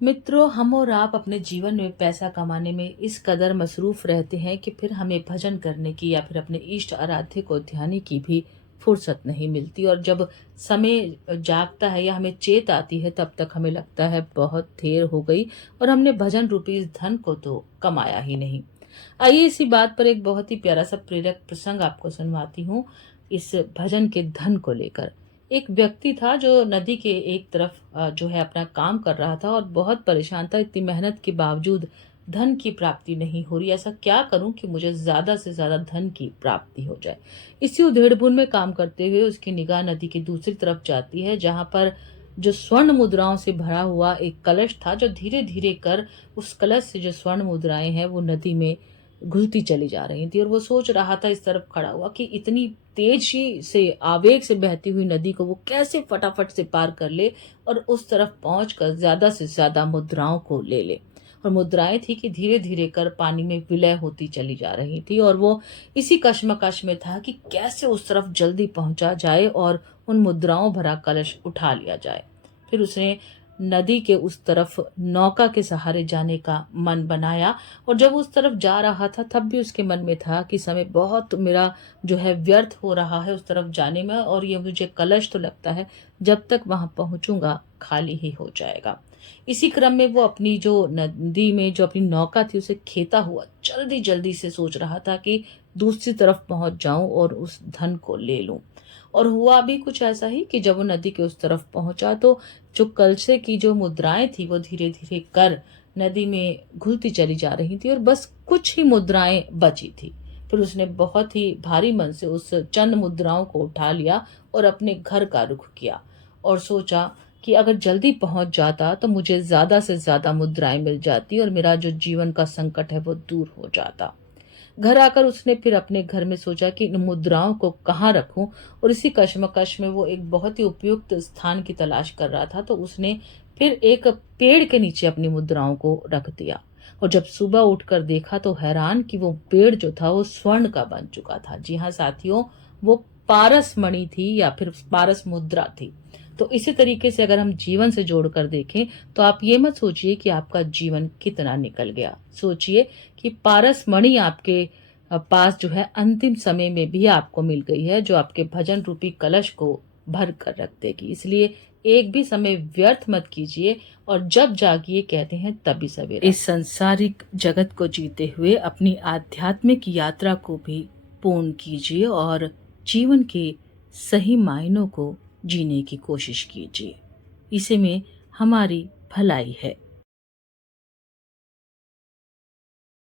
मित्रों, हम और आप अपने जीवन में पैसा कमाने में इस कदर मसरूफ रहते हैं कि फिर हमें भजन करने की या फिर अपने इष्ट आराध्य को ध्यान की भी फुर्सत नहीं मिलती। और जब समय जागता है या हमें चेत आती है, तब तक हमें लगता है बहुत देर हो गई और हमने भजन रूपी इस धन को तो कमाया ही नहीं। आइए इसी बात पर एक बहुत ही प्यारा सा प्रेरक प्रसंग आपको सुनवाती हूँ, इस भजन के धन को लेकर। एक व्यक्ति था जो नदी के एक तरफ जो है अपना काम कर रहा था और बहुत परेशान था। इतनी मेहनत के बावजूद धन की प्राप्ति नहीं हो रही। ऐसा क्या करूं कि मुझे ज्यादा से ज्यादा धन की प्राप्ति हो जाए। इसी उधेड़बुन में काम करते हुए उसकी निगाह नदी की दूसरी तरफ जाती है, जहां पर जो स्वर्ण मुद्राओं से भरा हुआ एक कलश था, जो धीरे धीरे कर उस कलश से जो स्वर्ण मुद्राएं हैं वो नदी में घुलती चली जा रही थी। और वो सोच रहा था इस तरफ खड़ा हुआ कि इतनी तेजी से आवेग से बहती हुई नदी को वो कैसे फटाफट से पार कर ले और उस तरफ पहुंचकर ज्यादा से ज्यादा मुद्राओं को ले ले। और मुद्राएं थी कि धीरे धीरे कर पानी में विलय होती चली जा रही थी, और वो इसी कश्मकश में था कि कैसे उस तरफ जल्दी पहुंचा जाए और उन मुद्राओं भरा कलश उठा लिया जाए। फिर उसने नदी के उस तरफ नौका के सहारे जाने का मन बनाया। और जब उस तरफ जा रहा था, तब भी उसके मन में था कि समय बहुत मेरा जो है व्यर्थ हो रहा है उस तरफ जाने में, और ये मुझे कलश तो लगता है जब तक वहां पहुंचूंगा खाली ही हो जाएगा। इसी क्रम में वो अपनी जो नदी में जो अपनी नौका थी उसे खेता हुआ जल्दी जल्दी से सोच रहा था कि दूसरी तरफ पहुंच जाऊं और उस धन को ले लूं। और हुआ भी कुछ ऐसा ही कि जब वो नदी के उस तरफ पहुंचा, तो जो कलशे की जो मुद्राएं थी वो धीरे धीरे कर नदी में घुलती चली जा रही थी और बस कुछ ही मुद्राएं बची थी। फिर उसने बहुत ही भारी मन से उस चंद मुद्राओं को उठा लिया और अपने घर का रुख किया और सोचा कि अगर जल्दी पहुंच जाता तो मुझे ज्यादा से ज्यादा मुद्राएं मिल जाती और मेरा जो जीवन का संकट है वो दूर हो जाता। घर आकर उसने फिर अपने घर में सोचा कि इन मुद्राओं को कहाँ रखूं, और इसी कश्मकश में वो एक बहुत ही उपयुक्त स्थान की तलाश कर रहा था। तो उसने फिर एक पेड़ के नीचे अपनी मुद्राओं को रख दिया। और जब सुबह उठकर देखा तो हैरान कि वो पेड़ जो था वो स्वर्ण का बन चुका था। जी हाँ साथियों, वो पारस मणि थी या फिर पारस मुद्रा थी। तो इसी तरीके से अगर हम जीवन से जोड़कर देखें, तो आप ये मत सोचिए कि आपका जीवन कितना निकल गया। सोचिए कि पारस मणि आपके पास जो है अंतिम समय में भी आपको मिल गई है, जो आपके भजन रूपी कलश को भर कर रख देगी। इसलिए एक भी समय व्यर्थ मत कीजिए, और जब जागिए कहते हैं तभी सवेरा। इस संसारिक जगत को जीते हुए अपनी आध्यात्मिक यात्रा को भी पूर्ण कीजिए और जीवन के सही मायनों को जीने की कोशिश कीजिए। इसी में हमारी भलाई है।